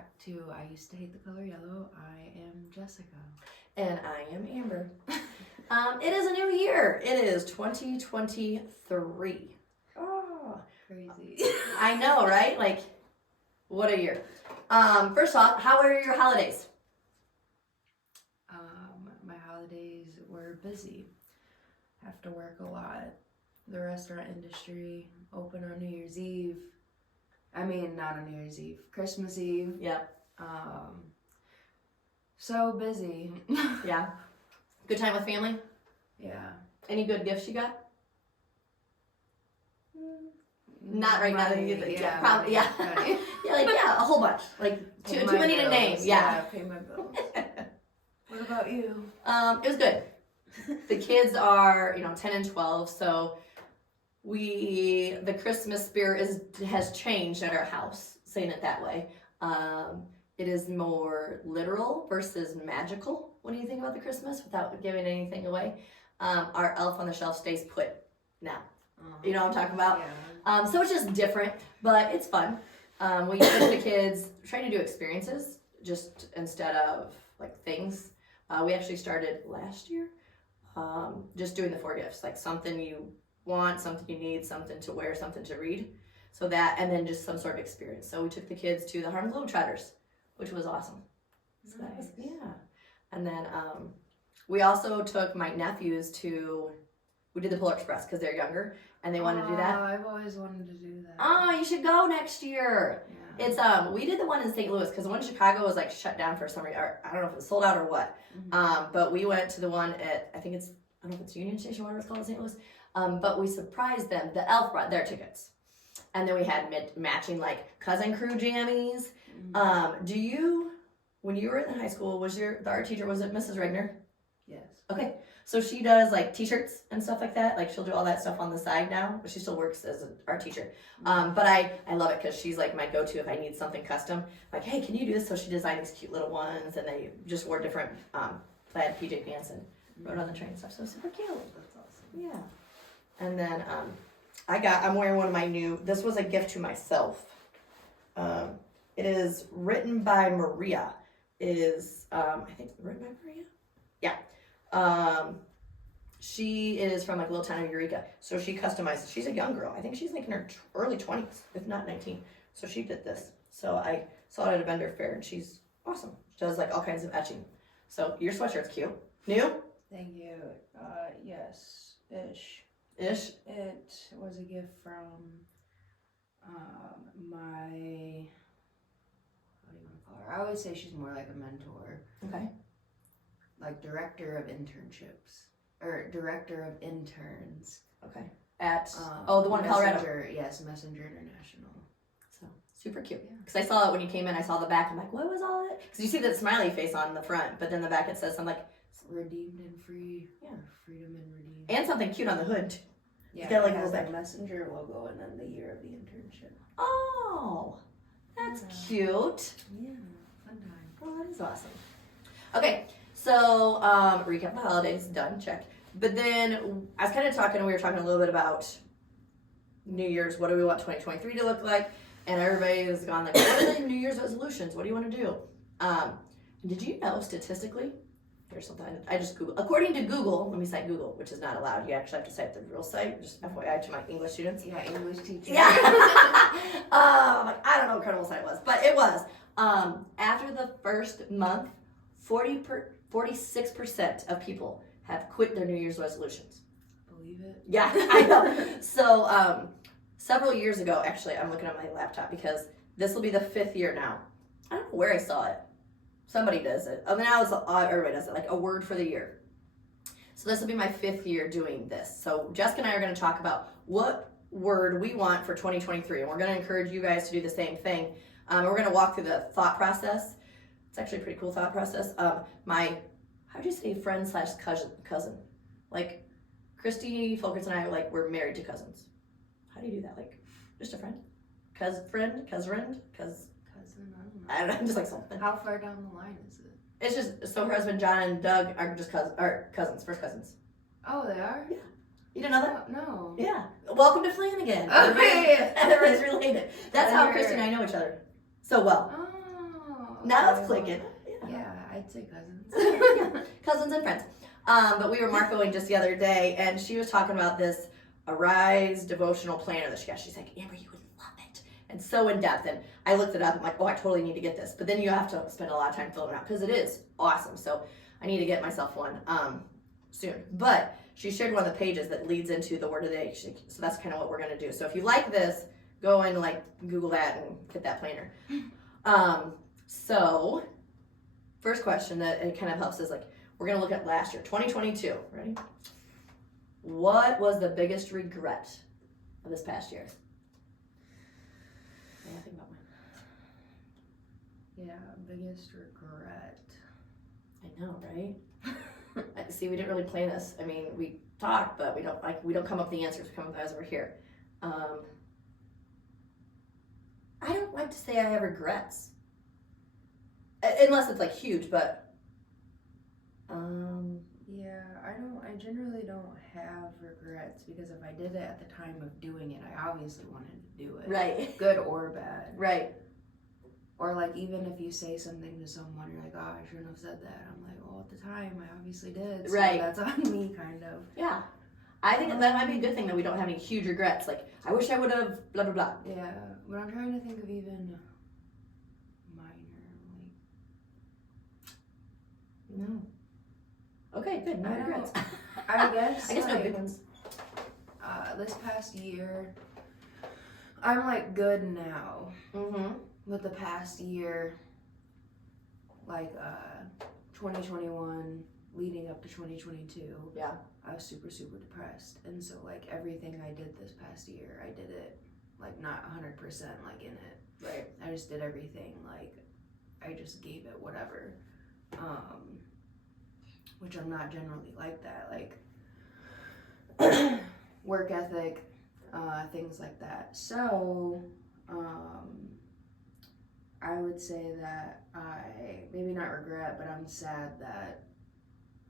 back to I Used to Hate the Color Yellow. I am Jessica. And I am Amber. It is a new year. It is 2023. Oh, Crazy. I know, right? Like, what a year. First off, how were your holidays? My holidays were busy. Have to work a lot. The restaurant industry open on New Year's Eve. I mean, not on New Year's Eve. Christmas Eve. Yep. So busy. Yeah. Good time with family? Yeah. Any good gifts you got? Not right now. Yeah. Probably, yeah. Yeah, a whole bunch. Like too many to name. Yeah. Pay my bills. What about you? It was good. The kids are, 10 and 12, so the Christmas spirit has changed at our house, saying it that way. It is more literal versus magical when you think about the Christmas without giving anything away. Our elf on the shelf stays put now. You know what I'm talking about? Yeah. So it's just different, but it's fun. We teach the kids, trying to do experiences just instead of like things. We actually started last year, just doing the 4 gifts, like something you want, something you need, something to wear, something to read. So that, and then just some sort of experience. So we took the kids to the Harlem Globetrotters, which was awesome. So that was, yeah. And then we also took my nephews we did the Polar Express because they're younger and they wanted to do that. Oh, I've always wanted to do that. Oh, you should go next year. Yeah. It's we did the one in St. Louis because the one in Chicago was like shut down for some reason. Or I don't know if it was sold out or what. Mm-hmm. But we went to the one at I don't know if it's Union Station, whatever it's called in St. Louis. But we surprised them. The elf brought their tickets, and then we had matching like Cousin Crew jammies. Mm-hmm. When you were in high school, the art teacher, was it Mrs. Regner? Yes. Okay. So she does like t-shirts and stuff like that. Like she'll do all that stuff on the side now, but she still works as an art teacher. But I love it because she's like my go-to if I need something custom. Like, hey, can you do this? So she designed these cute little ones, and they just wore different plaid PJ pants and wrote on the train and stuff. So super cute. That's awesome. Yeah. And then I'm wearing one of my this was a gift to myself. It is written by Maria. I think written by Maria? Yeah. She is from like a little town of Eureka. So she customized. She's a young girl. I think she's like in her early 20s, if not 19. So she did this. So I saw it at a vendor fair and she's awesome. She does like all kinds of etching. So your sweatshirt's cute. New? Thank you. Yes, ish. Ish? It was a gift from my, what do you want to call her? I always say she's more like a mentor. Okay. Like director of internships. Or director of interns. Okay. At, the one in Colorado. Messenger International. So, super cute. Because I saw it when you came in, I saw the back, I'm like, what was all that? Because you see the smiley face on the front, but then the back it says something like, redeemed and free. Yeah. Freedom and redeemed. And something cute on the hood. Yeah, got, like, it has a little the Messenger logo and then the year of the internship. Oh, that's cute. Yeah, fun time. Oh, that is awesome. Okay, so recap the holidays, done, check. But then I was kind of we were talking a little bit about New Year's, what do we want 2023 to look like? And everybody has gone like, what are the New Year's resolutions? What do you want to do? Did you know statistically, here's something I just Googled. According to Google, let me cite Google, which is not allowed. You actually have to cite the real site, just FYI to my English students. Yeah, English teacher. Yeah. I don't know what credible site was, but it was. After the first month, 46% of people have quit their New Year's resolutions. Believe it? Yeah, I know. So, several years ago, actually, I'm looking at my laptop because this will be the 5th year now. I don't know where I saw it. Somebody does it. I mean, everybody does it, like a word for the year. So this will be my 5th year doing this. So Jessica and I are going to talk about what word we want for 2023. And we're going to encourage you guys to do the same thing. We're going to walk through the thought process. It's actually a pretty cool thought process. How'd you say friend / cousin? Like, Christy Folkers and I are like, we're married to cousins. How do you do that? Like, just a friend? Cousin? I don't know, just like something. How far down the line is it? It's just, so her husband John and Doug are just cousins, first cousins. Oh, they are? Yeah. You didn't know that? No. Yeah. Welcome to Flanagan. Okay. Everybody's related. That's how You're- Christy and I know each other so well. Oh. Now it's Iowa. clicking. Yeah, I'd say cousins. Cousins and friends. But we were Marcoing just the other day, and she was talking about this Arise devotional planner that she got. She's like, Amber, you would love it. And so in depth. And I looked it up. I'm like, oh, I totally need to get this. But then you have to spend a lot of time filling it out because it is awesome. So I need to get myself one soon. But she shared one of the pages that leads into the word of the day. So that's kind of what we're going to do. So if you like this, go and like Google that and get that planner. So first question that it kind of helps is like, we're going to look at last year, 2022. Ready? What was the biggest regret of this past year? Yeah, think about mine. Yeah, biggest regret. I know, right? See, we didn't really plan this. I mean, we talked, but we don't come up with the answers. We come up as we're here. I don't like to say I have regrets, unless it's like huge. But Yeah, I generally don't have regrets because if I did it at the time of doing it, I obviously wanted to do it. right, Good or bad. right, Or like even if you say something to someone, you're like, oh, I shouldn't have said that. I'm like, well, at the time, I obviously did. So Right. that's on me, kind of. yeah. I think that might be a good thing that we don't have any huge regrets. Like, I wish I would have blah blah blah. Yeah, but I'm trying to think of even minor, No. Okay, good. No I don't- regrets. I guess. I guess no like, big ones. This past year, I'm like good now. Mm-hmm. But the past year, like 2021 leading up to 2022, Yeah. I was super depressed, and so like everything I did this past year, I did it like not 100% like in it. Right. I just did everything like I just gave it whatever, which I'm not generally like that. Like work ethic, things like that. So I would say that I maybe not regret, but I'm sad that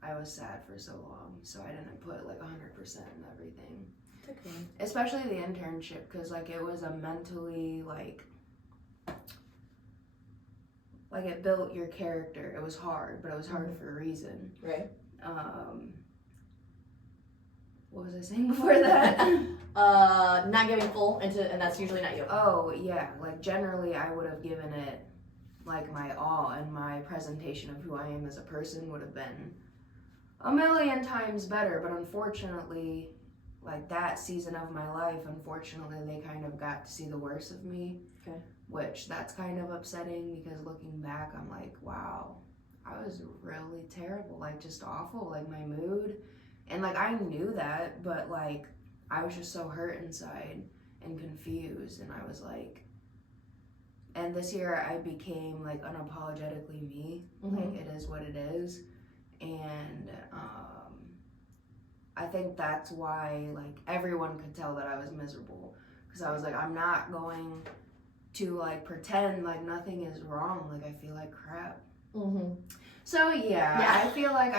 I was sad for so long, so I didn't put like 100% in everything. Okay. Especially the internship, because like it was a mentally like it built your character. It was hard, but it was hard for a reason. Right. What was I saying before that? Not giving full into, and that's usually not you. Oh yeah, like generally I would have given it like my all, and my presentation of who I am as a person would have been a million times better. But unfortunately, like that season of my life, unfortunately they kind of got to see the worst of me. Okay. Which that's kind of upsetting, because looking back I'm like, wow, I was really terrible, like just awful, like my mood. And like I knew that, but like I was just so hurt inside and confused, and I was like, and this year I became like unapologetically me. Like it is what it is. And I think that's why like everyone could tell that I was miserable, because I was like, I'm not going to like pretend like nothing is wrong, like I feel like crap. Mm-hmm. So yeah, I feel like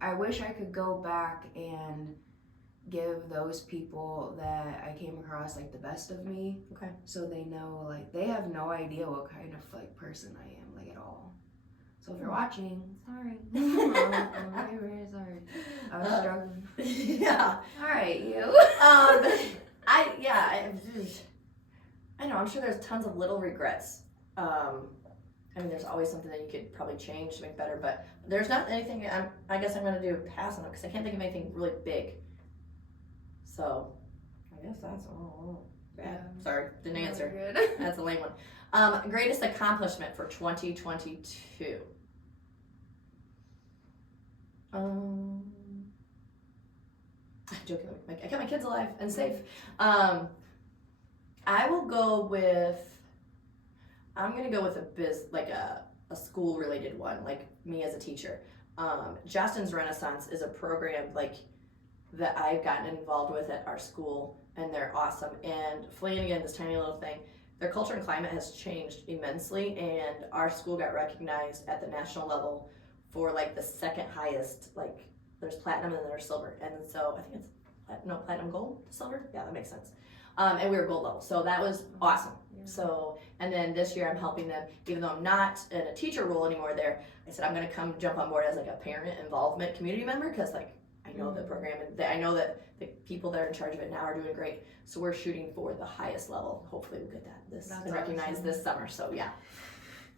I wish I could go back and give those people that I came across like the best of me. Okay. So they know, like they have no idea what kind of like person I am, like at all. So if you're watching, sorry. I'm very sorry. I was struggling. Yeah. All right, you. I know. I'm sure there's tons of little regrets. I mean, there's always something that you could probably change to make better, but there's not anything. I guess I'm gonna do pass on it because I can't think of anything really big. So, I guess that's all. Yeah. Sorry, didn't answer. Good. That's a lame one. Greatest accomplishment for 2022. I'm joking. I kept my kids alive and safe. I will go with. I'm gonna go with a school related one, like me as a teacher. Justin's Renaissance is a program like that I've gotten involved with at our school, and they're awesome. And Flanagan, this tiny little thing, their culture and climate has changed immensely, and our school got recognized at the national level for like the second highest, like there's platinum and then there's silver, and so I think it's platinum gold to silver. Yeah, that makes sense. and we were gold level, so that was awesome. Yeah. So, and then this year I'm helping them, even though I'm not in a teacher role anymore there, I said I'm going to come jump on board as like a parent involvement community member, because like I know the program, and I know that the people that are in charge of it now are doing great. So we're shooting for the highest level. Hopefully we'll get this That's and recognized awesome. this summer. So yeah.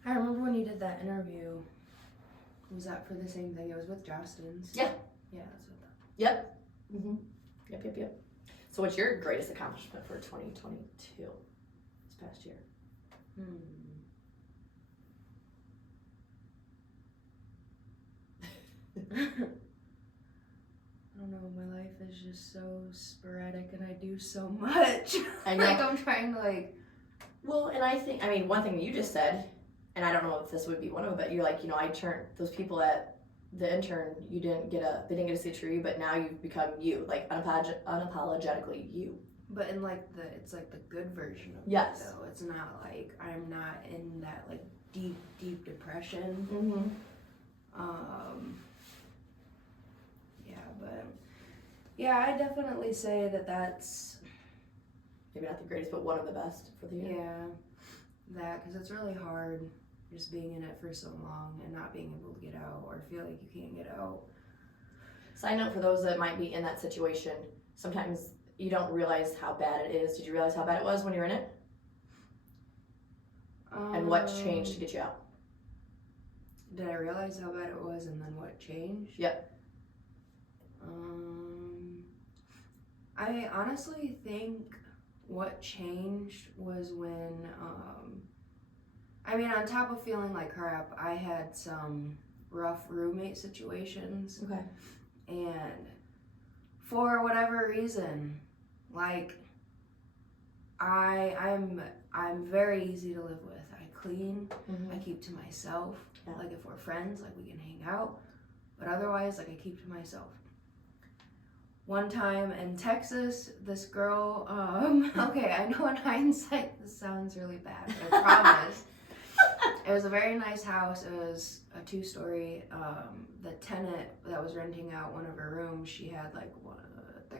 I remember when you did that interview. Was that for the same thing? It was with Jostens. Yeah. Yeah, that's what that. Yep. Mm-hmm. Yep. So what's your greatest accomplishment for 2022? This past year? I don't know. My life is just so sporadic, and I do so much. I know. Like I'm trying to like. Well, and I think, I mean, one thing you just said, and I don't know if this would be one of them, but you're like, I turned those people at the intern, they didn't get to see through you, but now you've become you, like unapologetically you. But in like it's like the good version of Yes. it, though. It's not like I'm not in that like deep depression. Mm-hmm. Yeah, but yeah, I definitely say that's Maybe not the greatest, but one of the best for the year. yeah, that because it's really hard just being in it for so long and not being able to get out or feel like you can't get out. Side note for those that might be in that situation, sometimes you don't realize how bad it is. Did you realize how bad it was when you were in it? And what changed to get you out? Did I realize how bad it was and then what changed? Yep. I honestly think what changed was when, I mean, on top of feeling like crap, I had some rough roommate situations. Okay. And for whatever reason, like, I'm very easy to live with. I clean, Mm-hmm. I keep to myself. Yeah. Like if we're friends, like we can hang out. But otherwise, like I keep to myself. One time in Texas, this girl, okay, I know in hindsight this sounds really bad, but I promise. It was a very nice house. It was a 2-story. The tenant that was renting out one of her rooms, she had like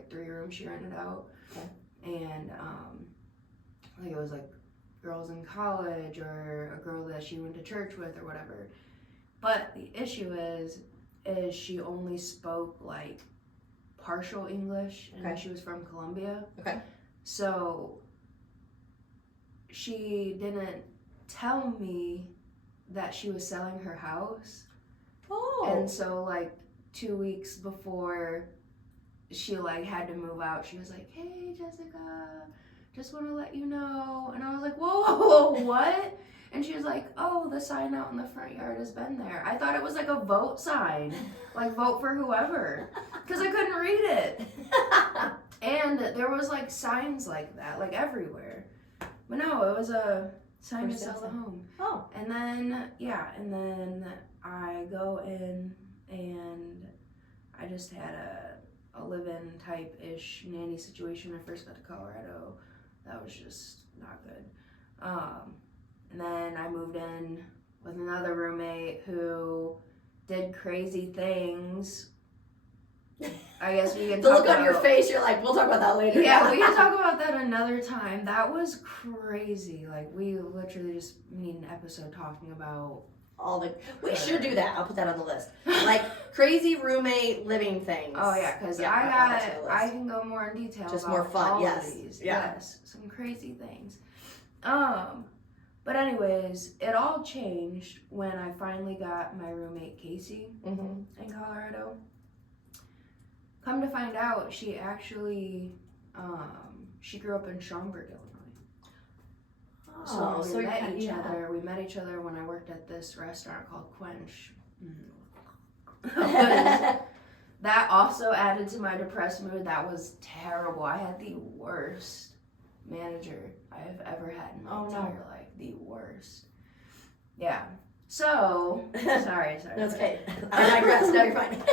3 rooms she rented out. Okay. And like it was like girls in college or a girl that she went to church with or whatever. But the issue is she only spoke like partial English, and Okay. she was from Colombia. Okay. So she didn't tell me that she was selling her house. Oh. And so like 2 weeks before she like had to move out, she was like, "Hey Jessica, just want to let you know." And I was like, whoa, what? And she was like, "Oh, the sign out in the front yard has been there." I thought it was like a vote sign, like vote for whoever, because I couldn't read it. And there was like signs like that, like everywhere. But no, it was a sign to sell the home. Oh. And then, and then I go in and I just had a live-in type-ish nanny situation when I first got to Colorado. That was just not good. And then I moved in with another roommate who did crazy things. I guess we can The talk look on your about- face, you're like, we'll talk about that later. Yeah, we can talk about that another time. That was crazy. Like, we literally just need an episode talking about We should do that. I'll put that on the list. Like crazy roommate living things. Oh yeah, because I can go more in detail. Just about more fun, all yes. Of these. Yeah. Yes, some crazy things. But anyways, it all changed when I finally got my roommate Casey Mm-hmm. in Colorado. Come to find out, she actually she grew up in Schaumburg, Illinois. Oh, So we met each other. We met each other when I worked at this restaurant called Quench. That also added to my depressed mood. That was terrible. I had the worst manager I've ever had in my entire life. The worst. Yeah. So, sorry. That's okay. I digress. No, you're fine.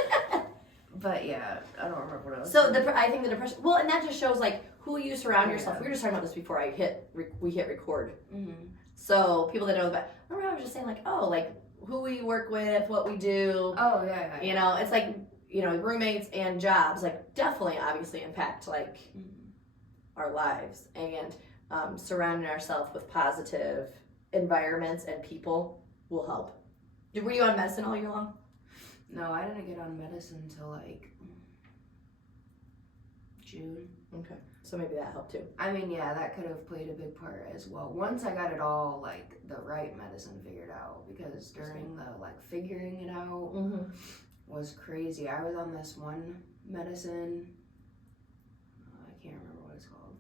But yeah, I don't remember what I was So saying. I think the depression. Well, and that just shows like who you surround Oh, yourself. yeah. We were just talking about this before we hit record. Mm-hmm. So people that know about, remember I was just saying like, oh, like who we work with, what we do. Oh yeah. You know, it's like roommates and jobs like definitely obviously impact like our lives, and surrounding ourselves with positive environments and people will help. Were you on medicine all year long? No, I didn't get on medicine until like June. Okay, so maybe that helped too. I mean, yeah, that could have played a big part as well. Once I got it all, like, the right medicine figured out, because during the, like, figuring it out was crazy. I was on this one medicine, I can't remember what it's called,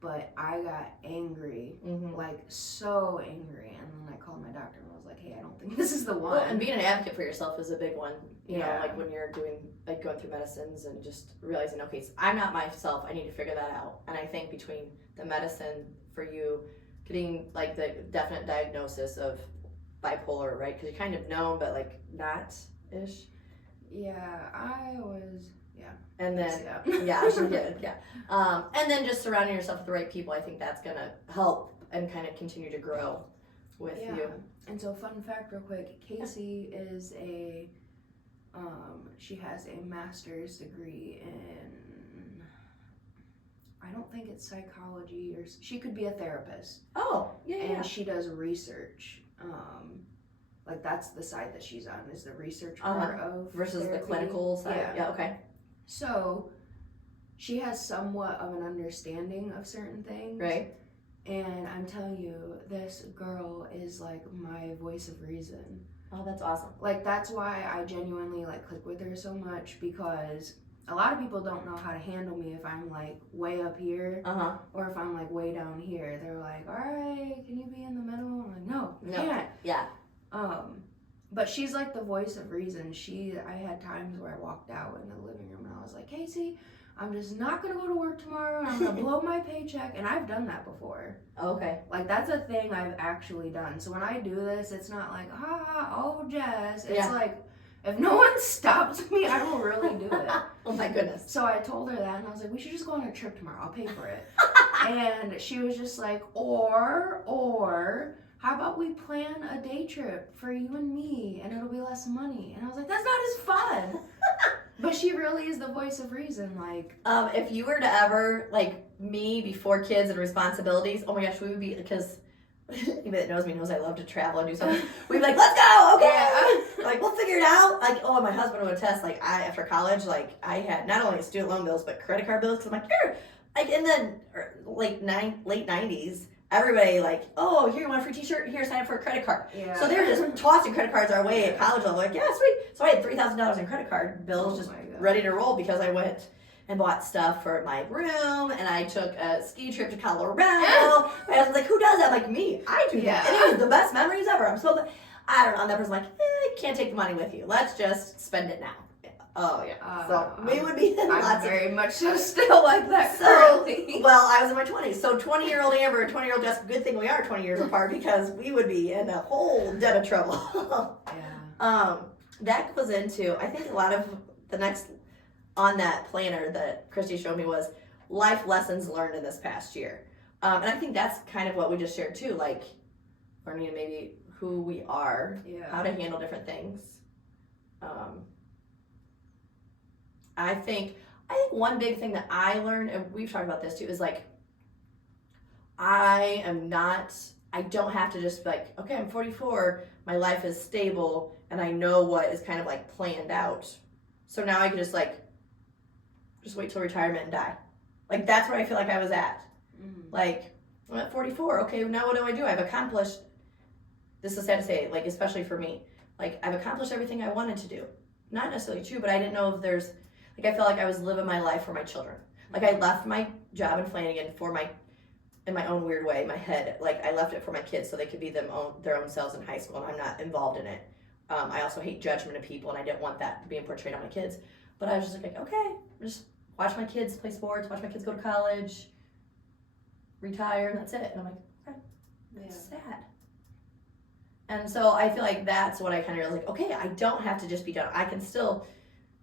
but I got angry, like, so angry, and then I called my doctor and I was like, hey, I don't think this is the one. Well, and being an advocate for yourself is a big one, you know, Yeah. like when you're doing, like going through medicines and just realizing, okay, so I'm not myself, I need to figure that out. And I think between the medicine for you, getting like the definite diagnosis of bipolar, right? Because you're kind of known, but like not-ish. Yeah, I was, yeah. And then, yeah, yeah, she did, yeah. And then just surrounding yourself with the right people, I think that's going to help and kind of continue to grow with you. And so, fun fact real quick, Casey is she has a master's degree in, I don't think it's psychology, or she could be a therapist. Oh, yeah, and she does research. Like, that's the side that she's on, is the research part of versus therapy. the clinical side. Yeah, okay. So she has somewhat of an understanding of certain things. Right. And I'm telling you, this girl is like my voice of reason. Oh, that's awesome. Like, that's why I genuinely like click with her so much, because a lot of people don't know how to handle me if I'm like way up here or if I'm like way down here. They're like, all right, can you be in the middle? I'm like, no, can't. Yeah. But she's like the voice of reason. I had times where I walked out in the living room and I was like, Casey, I'm just not gonna go to work tomorrow, and I'm gonna blow my paycheck. And I've done that before. Okay. Like, that's a thing I've actually done. So when I do this, it's not like, oh, Jess. It's like, if no one stops me, I will really do it. Oh my goodness. So I told her that, and I was like, we should just go on a trip tomorrow. I'll pay for it. And she was just like, or how about we plan a day trip for you and me, and it'll be less money. And I was like, that's not as fun. But she really is the voice of reason, like. If you were to ever, like, me before kids and responsibilities, oh my gosh, we would be, because anybody that knows me knows I love to travel and do something. We'd be like, let's go, okay? Yeah. Like, we'll figure it out. Like, oh, my husband would attest, like, after college, like, I had not only student loan bills, but credit card bills, because I'm like, here. Like, and then, like, late 90s, everybody like, oh, here, you want a free t-shirt? Here, sign up for a credit card. Yeah. So they were just tossing credit cards our way at college level. Like, yeah, sweet. So I had $3,000 in credit card bills just ready to roll, because I went and bought stuff for my room, and I took a ski trip to Colorado. I was like, who does that? Like, me. I do that. And it was the best memories ever. I'm so glad. I don't know. And that person's like, can't take the money with you. Let's just spend it now. Oh, yeah. So we would be in I'm very much so still like that currently. Well, I was in my 20s. So 20-year-old Amber and 20-year-old Jessica, good thing we are 20 years apart, because we would be in a whole den of trouble. That goes into, I think a lot of the next on that planner that Christy showed me was life lessons learned in this past year. And I think that's kind of what we just shared too, like learning maybe who we are, how to handle different things. I think one big thing that I learned, and we've talked about this too, is like, I don't have to just be like, okay, I'm 44, my life is stable, and I know what is kind of like planned out. So now I can just wait till retirement and die. Like, that's where I feel like I was at. Mm-hmm. Like, I'm at 44, okay, now what do? I've accomplished, this is sad to say, like, especially for me, like, I've accomplished everything I wanted to do. Not necessarily true, but I didn't know if there's, like, I felt like I was living my life for my children. Like, I left my job in Flanagan in my own weird way, my head, like, I left it for my kids so they could be their own selves in high school, and I'm not involved in it. I also hate judgment of people, and I didn't want that being portrayed on my kids. But I was just like, okay, just watch my kids play sports, watch my kids go to college, retire, and that's it. And I'm like, okay, that's sad. And so I feel like that's what I kind of realized, like, okay, I don't have to just be done. I can still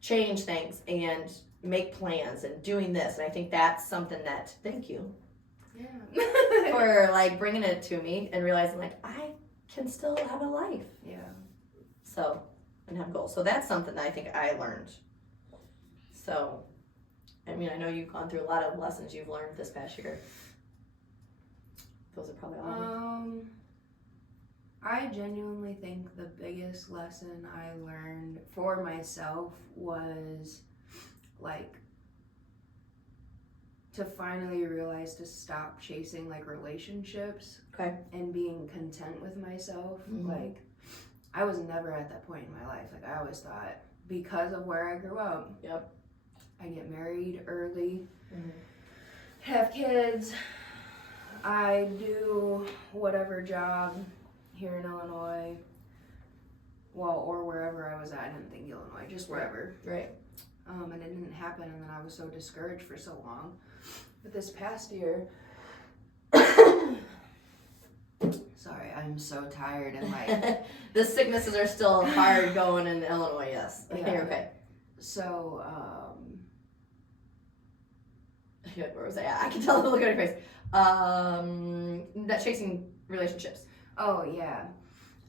change things and make plans and doing this. And I think that's something that, thank you for like bringing it to me and realizing like I can still have a life. Yeah. So, and have goals. So that's something that I think I learned. So, I mean, I know you've gone through a lot of lessons you've learned this past year. Those are probably all of them. I genuinely think the biggest lesson I learned for myself was like to finally realize to stop chasing like relationships. Okay. And being content with myself. Mhm. Like I was never at that point in my life. Like I always thought because of where I grew up. Yep. I get married early, Mhm. have kids, I do whatever job here in Illinois, well, or wherever I was at. I didn't think Illinois, just wherever. Right. And it didn't happen, and then I was so discouraged for so long. But this past year, sorry, I'm so tired and like. The sicknesses are still hard going in Illinois, yes. Yeah. You're okay. So, Where was I at? I can tell the look on your face. Not chasing relationships. oh yeah.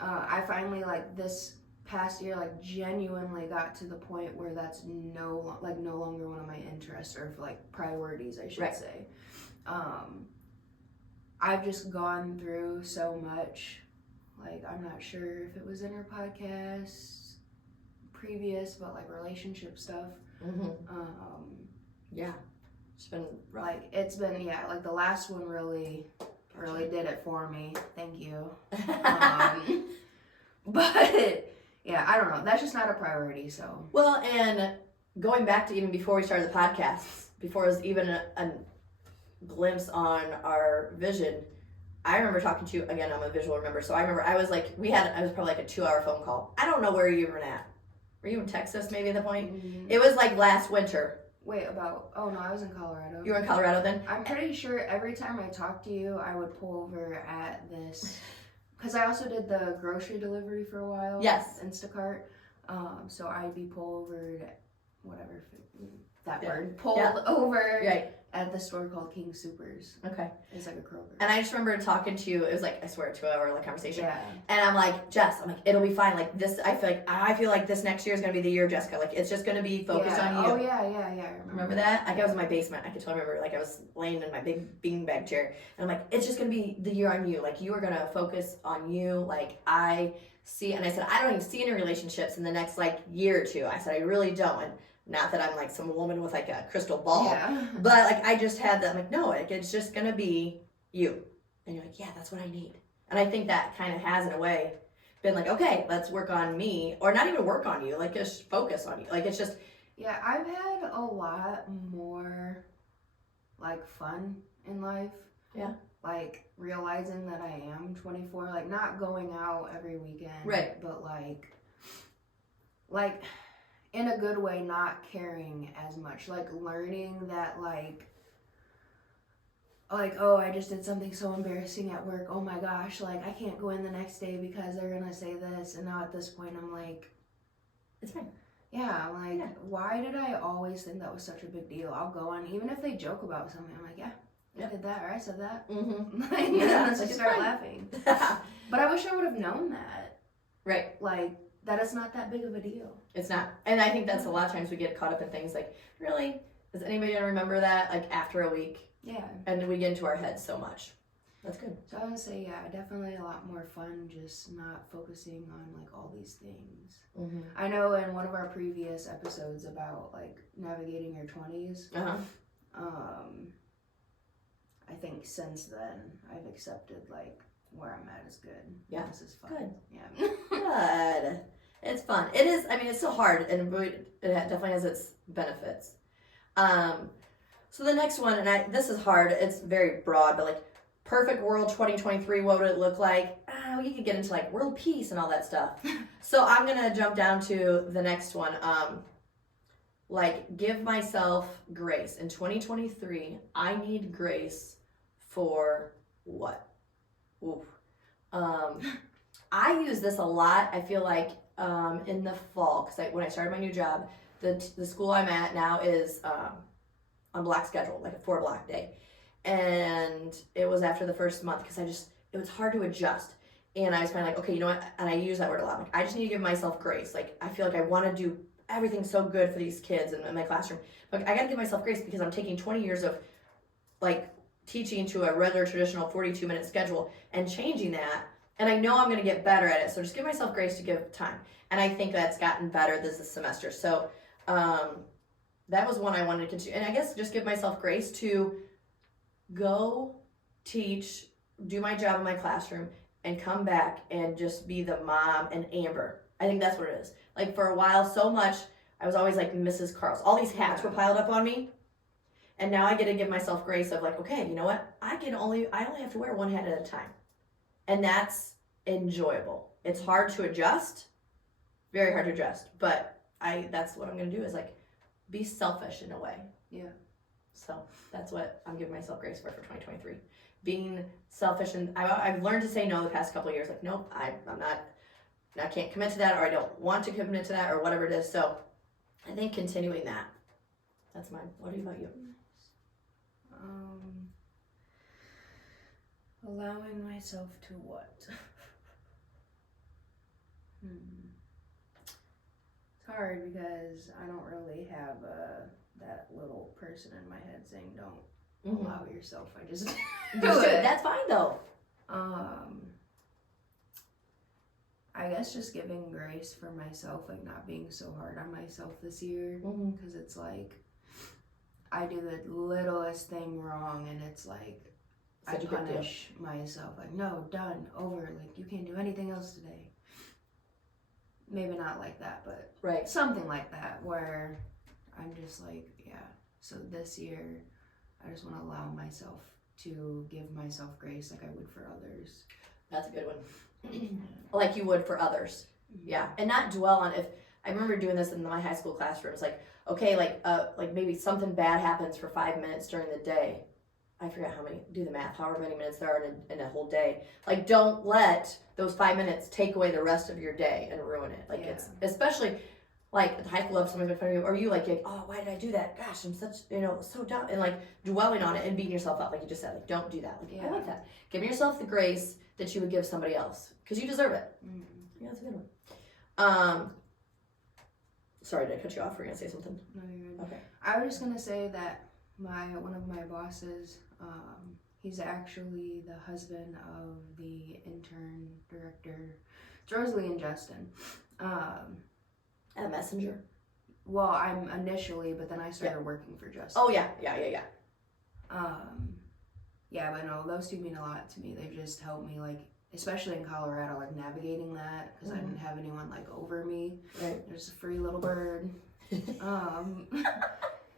I finally, like, this past year, like, genuinely got to the point where that's no longer one of my interests or, like, priorities, I should Right. say. I've just gone through so much. Like, I'm not sure if it was in her podcast previous, but, like, relationship stuff. Mm-hmm. Yeah. It's been rough. Like, it's been, yeah, like, the last one really did it for me. Thank you. But yeah, I don't know. That's just not a priority. So Well, and going back to even before we started the podcasts, before it was even a glimpse on our vision, I remember talking to you again. I'm a visual remember, so I remember I was probably like a 2-hour phone call. I don't know where you were at. Were you in Texas maybe at the point? It was like last winter. Wait, oh no, I was in Colorado. You were in Colorado then? I'm pretty sure every time I talked to you, I would pull over at this. Because I also did the grocery delivery for a while. Yes. Instacart. So I'd be pulled over at whatever that Yeah. word. Pulled Yeah. over Right. at the store called King Supers. Okay. It's like a Kroger. And I just remember talking to you. It was like, I swear, a 2-hour like conversation. Yeah. And I'm like, Jess, it'll be fine. Like this, I feel like this next year is gonna be the year of Jessica. Like it's just gonna be focused on you. Oh yeah. I Remember that? Like I was in my basement. I could totally remember. Like I was laying in my big beanbag chair, and I'm like, it's just gonna be the year on you. Like you are gonna focus on you. Like I see, and I said, I don't even see any relationships in the next like year or two. I said, I really don't. And not that I'm like some woman with like a crystal ball, Yeah. but like I just had that. I'm like, no, like, it's just gonna be you. And you're like, yeah, that's what I need. And I think that kind of has in a way been like, okay, let's work on me, or not even work on you. Like just focus on you. Like it's just. Yeah, I've had a lot more like fun in life. Yeah. Like realizing that I am 24, like not going out every weekend. Right. But like in a good way, not caring as much. Like learning that like oh, I just did something so embarrassing at work. Oh my gosh, like I can't go in the next day because they're gonna say this. And now at this point I'm like, It's fine. yeah, I'm like, Yeah. why did I always think that was such a big deal? I'll go on, even if they joke about something, I'm like, yeah, I Yep. did that or I said that. Mm-hmm. Like, Yeah, and then it's just like, start it's fine. laughing. But I wish I would have known that. Right. Like, that is not that big of a deal. It's not. And I think that's a lot of times we get caught up in things like, really? Is anybody going to remember that? Like after a week? Yeah. And then we get into our heads so much. That's good. So I would say, yeah, definitely a lot more fun just not focusing on like all these things. Mm-hmm. I know in one of our previous episodes about like navigating your 20s, Uh-huh. I think since then I've accepted like where I'm at is good. Yeah. This is fun. Good. Yeah. Good. It's fun. It is. I mean, it's still hard, and it definitely has its benefits. So the next one, and this is hard. It's very broad, but like perfect world 2023. What would it look like? You could get into like world peace and all that stuff. So I'm gonna jump down to the next one. Like give myself grace in 2023. I need grace for what? Oof. I use this a lot. I feel like in the fall, because when I started my new job, the school I'm at now is on block schedule, like a 4-block day. And it was after the first month because it was hard to adjust. And I was kind of like, okay, you know what? And I use that word a lot. Like, I just need to give myself grace. Like, I feel like I want to do everything's so good for these kids in my classroom. But I gotta give myself grace because I'm taking 20 years of like teaching to a regular traditional 42-minute schedule and changing that. And I know I'm gonna get better at it. So just give myself grace to give time. And I think that's gotten better this semester. So that was one I wanted to continue. And I guess just give myself grace to go teach, do my job in my classroom, and come back and just be the mom and Amber. I think that's what it is. Like for a while, so much, I was always like Mrs. Carls. All these hats were piled up on me. And now I get to give myself grace of like, okay, you know what? I only have to wear one hat at a time. And that's enjoyable. It's hard to adjust, very hard to adjust. But that's what I'm gonna do is like be selfish in a way. Yeah. So that's what I'm giving myself grace for 2023. Being selfish, and I've learned to say no the past couple of years. Like, nope, I'm not, I can't commit to that, or I don't want to commit to that, or whatever it is. So I think continuing that. That's mine. What about you? Allowing myself to what? It's hard because I don't really have that little person in my head saying don't allow yourself. I just do it. That's fine though. I guess just giving grace for myself, like not being so hard on myself this year, because it's like I do the littlest thing wrong and it's like I punish myself, like no, done, over, like you can't do anything else today. Maybe not like that, but right, something like that where I'm just like, yeah. So this year I just want to allow myself to give myself grace like I would for others. That's a good one. Like you would for others. Yeah, and not dwell on if. I remember doing this in my high school classrooms. Like, okay, like maybe something bad happens for 5 minutes during the day. I forget how many. Do the math. However many minutes there are in a whole day. Like, don't let those 5 minutes take away the rest of your day and ruin it. Like it's especially like at the high school level, somebody make fun of you, or you like, oh, why did I do that? Gosh, I'm such so dumb, and like dwelling on it and beating yourself up, like you just said. Like, don't do that. Like, I like that. Giving yourself the grace that you would give somebody else because you deserve it. Yeah, that's a good one. Sorry, did I cut you off? Were you gonna say something? No, you're good. Okay. I was just gonna say that one of my bosses, he's actually the husband of the intern director. It's Rosalie and Justin. At Messenger. Well, I'm initially, but then I started working for Justin. Oh yeah. Yeah, but no, those two mean a lot to me. They've just helped me, like, especially in Colorado, like navigating that because I didn't have anyone like over me. Right. There's a free little bird.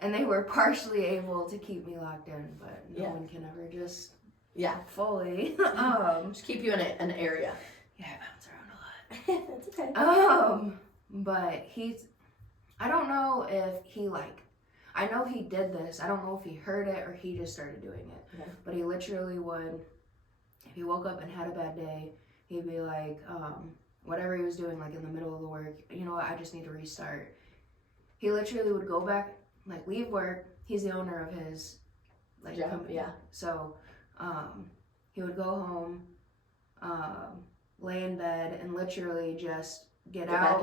And they were partially able to keep me locked in, but no one can ever just fully. Just keep you in an area. Yeah, I bounce around a lot. That's okay. But I don't know if he I know he did this. I don't know if he heard it or he just started doing it. Okay. But he literally would, if he woke up and had a bad day, he'd be like, whatever he was doing, like in the middle of the work, you know what, I just need to restart. He literally would go back, like leave work. He's the owner of his company. Yeah. So he would go home, lay in bed, and literally just get up,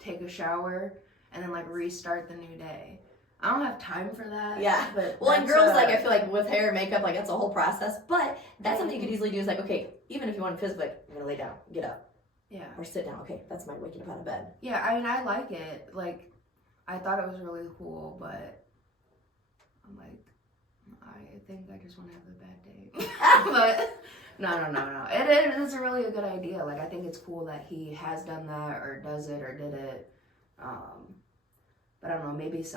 take a shower, and then like restart the new day. I don't have time for that. Yeah. But well, and girls, like, I feel like with hair and makeup, like, that's a whole process. But that's something you could easily do is like, okay, even if you want to physically, like, I'm going to lay down, get up. Yeah. Or sit down. Okay, that's my waking up out of bed. Yeah, I mean, I like it. Like, I thought it was really cool, but I'm like, I think I just want to have a bad day. But no. It's a really good idea. Like, I think it's cool that he has done that or does it or did it. But I don't know, maybe just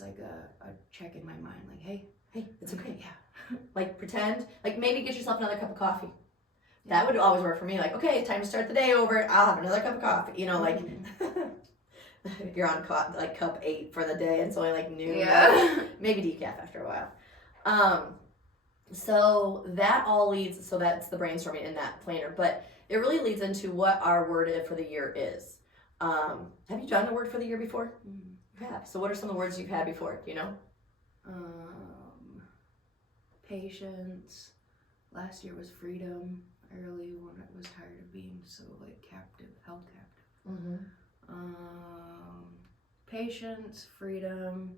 like a check in my mind, like, hey, it's okay. Yeah. Like, pretend, like, maybe get yourself another cup of coffee. That would always work for me. Like, okay, time to start the day over. I'll have another cup of coffee. You know, like, you're on cup 8 for the day. And it's only like noon. Yeah. Maybe decaf after a while. So that all leads, so that's the brainstorming in that planner. But it really leads into what our word for the year is. Have you done a word for the year before? You have. So what are some of the words you've had before? Do you know? Patience. Last year was freedom. Early when I was tired of being so like held captive. patience, freedom,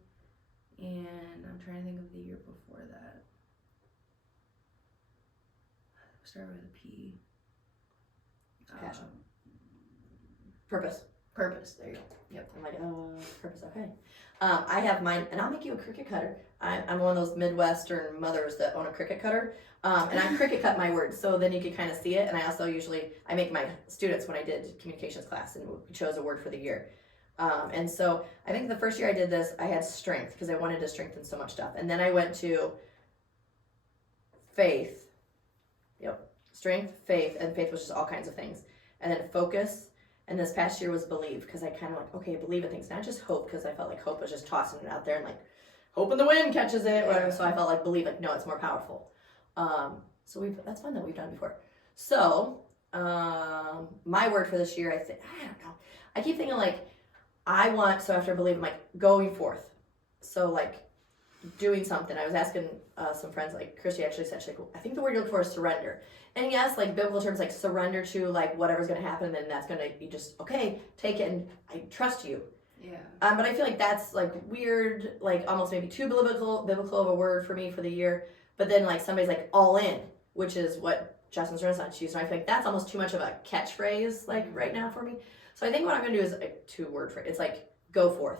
and I'm trying to think of the year before that. Start with a P. Passion. Purpose. Purpose. There you go. Yep. I'm like, oh, purpose. Okay. I have mine, and I'll make you a Cricut cutter. I'm one of those Midwestern mothers that own a Cricut cutter, and I Cricut cut my words, so then you can kind of see it. And I also I make my students when I did communications class, and we chose a word for the year. And so I think the first year I did this, I had strength because I wanted to strengthen so much stuff, and then I went to faith. Yep, strength, faith, and faith was just all kinds of things, and then focus. And this past year was believe, because I kind of like, okay, believe in things, not just hope, because I felt like hope was just tossing it out there and like, hoping the wind catches it, whatever. So I felt like believe, like, no, it's more powerful. So that's fun that we've done before. So my word for this year, I don't know. I keep thinking like, so after believe, I'm like going forth. So like doing something. I was asking some friends, like Christy actually said, she's like, I think the word you look for is surrender. And yes, like biblical terms, like surrender to like whatever's going to happen, and then that's going to be just, okay, take it and I trust you. Yeah. But I feel like that's like weird, like almost maybe too biblical of a word for me for the year. But then like somebody's like all in, which is what Justin's Renaissance used. And I feel like that's almost too much of a catchphrase like right now for me. So I think what I'm going to do is a 2-word phrase. It's like go forth.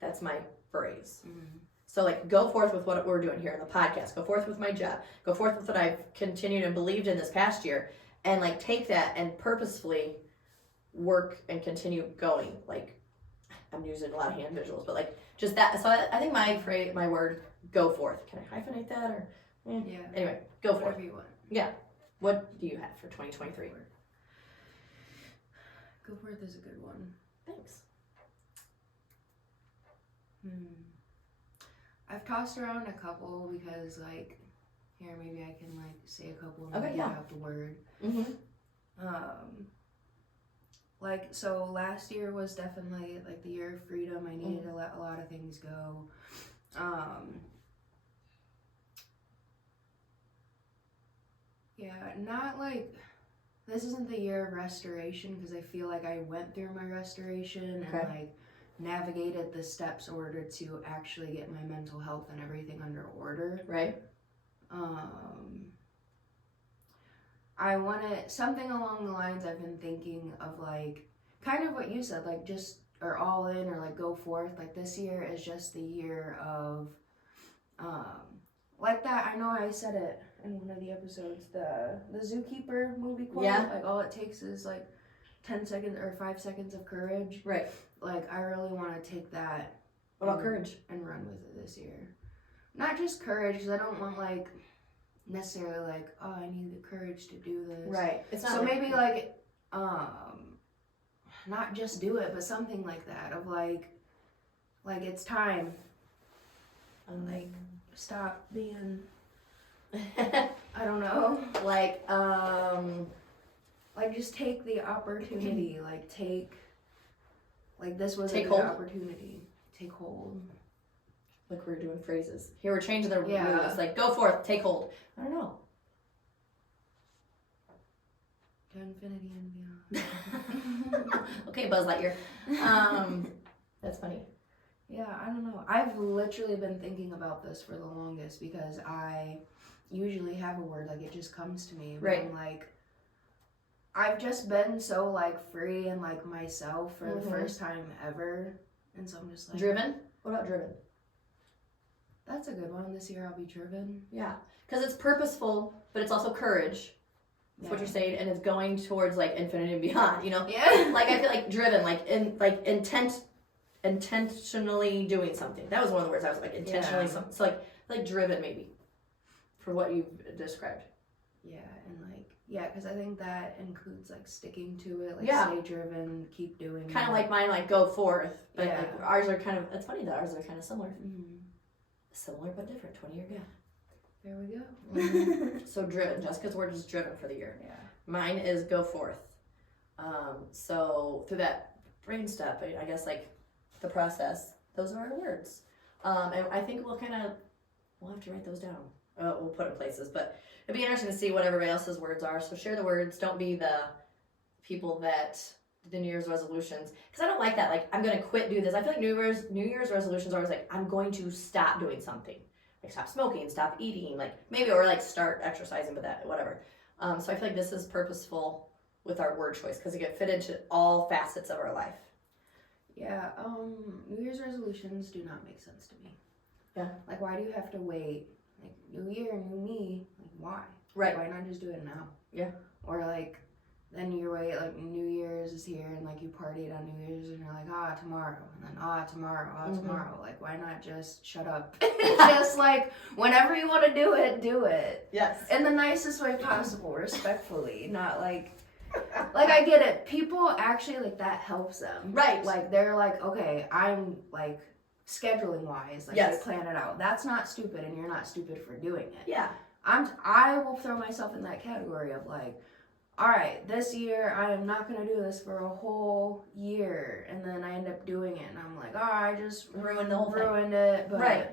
That's my phrase. Mm-hmm. So like go forth with what we're doing here in the podcast. Go forth with my job. Go forth with what I've continued and believed in this past year. And like take that and purposefully work and continue going. Like I'm using a lot of hand visuals, but like just that. So I think my word, go forth. Can I hyphenate that or? Yeah. Anyway, go forth. Whatever you want. Yeah. What do you have for 2023? Go forth is a good one. Thanks. I've tossed around a couple because like here maybe I can like say a couple and Okay, get yeah. out the word. Mm-hmm. Like so last year was definitely like the year of freedom. I needed to let a lot of things go. Yeah, not like this isn't the year of restoration because I feel like I went through my restoration and like navigated the steps in order to actually get my mental health and everything under order. Right. I wanted something along the lines I've been thinking of like kind of what you said, like just or all in or like go forth. Like this year is just the year of like that. I know I said it in one of the episodes, the Zookeeper movie quote. Yeah. Like all it takes is like 10 seconds or 5 seconds of courage. Right. Like I really want to take that. What about courage? And run with it this year. Not just courage, because I don't want like necessarily like, oh, I need the courage to do this. Right. It's not so maybe like not just do it, but something like that of like it's time. Like stop being I don't know. Like just take the opportunity. Like this was Take a good hold. opportunity. Take hold. Like we're doing phrases. Here we're changing the Yeah. rules. Like go forth, take hold. I don't know. To infinity and beyond. Okay, Buzz Lightyear. That's funny. Yeah, I don't know. I've literally been thinking about this for the longest because I usually have a word, like it just comes to me. But Right. I'm like, I've just been so like free and like myself for the first time ever. And so I'm just like. Driven? What about driven? That's a good one. This year I'll be driven. Yeah. Because it's purposeful, but it's also courage. That's what you're saying. And it's going towards like infinity and beyond, you know? Yeah. Like I feel like driven, like intentionally doing something. That was one of the words I was like intentionally. Yeah. So like driven maybe for what you've described. Yeah, and because I think that includes like sticking to it, like Yeah. stay driven, keep doing Kind of it. like mine, like go forth. But Yeah. like ours are kind of, it's funny that ours are kind of similar. Mhm. Similar but different, 20-year gap. There we go. So driven. Jessica's word is driven for the year. Yeah. Mine is go forth. So through that brain step, I guess like the process, those are our words. And I think we'll have to write those down. We'll put in places, but it'd be interesting to see what everybody else's words are. So share the words. Don't be the people that the New Year's resolutions, because I don't like that. Like, I'm gonna quit do this. I feel like New Year's resolutions are always like, I'm going to stop doing something, like stop smoking, stop eating, like maybe, or like start exercising, but that whatever. So I feel like this is purposeful with our word choice because it can fit into all facets of our life. Yeah, New Year's resolutions do not make sense to me. Yeah. Like, why do you have to wait? Like, new year, new me. Like, why? Right. Why not just do it now? Yeah. Or, like, then you wait, like, New Year's is here, and, like, you partied on New Year's, and you're like, tomorrow. And then, tomorrow, tomorrow. Like, why not just shut up? Just, like, whenever you want to do it, do it. Yes. In the nicest way possible, respectfully. Not, like... Like, I get it. People actually, like, that helps them. Right. Like, they're like, okay, I'm, like, scheduling wise, like, Yes. they plan it out. That's not stupid, and you're not stupid for doing it. Yeah. I will throw myself in that category of, like, all right, this year I am not going to do this for a whole year, and then I end up doing it, and I'm like, I just Ruined the whole thing. ruined it, but Right.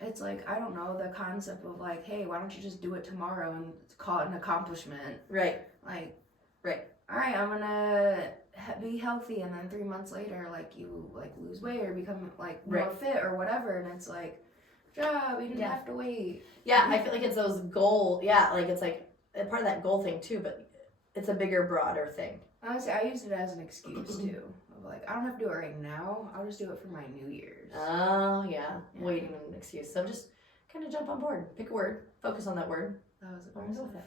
it's like, I don't know, the concept of, like, hey, why don't you just do it tomorrow and call it an accomplishment? Right. Like, Right. all right, I'm gonna be healthy, and then 3 months later, like, you, like, lose weight or become, like, more Right. fit or whatever, and it's like, job, you didn't Yeah. have to wait. Yeah, I feel like it's those goal. Yeah, like it's like a part of that goal thing too, but it's a bigger, broader thing. Honestly, I used it as an excuse too. Of like, I don't have to do it right now. I'll just do it for my New Year's. Oh yeah, Yeah. waiting an excuse. So just kind of jump on board, pick a word, focus on that word. That was and go with it.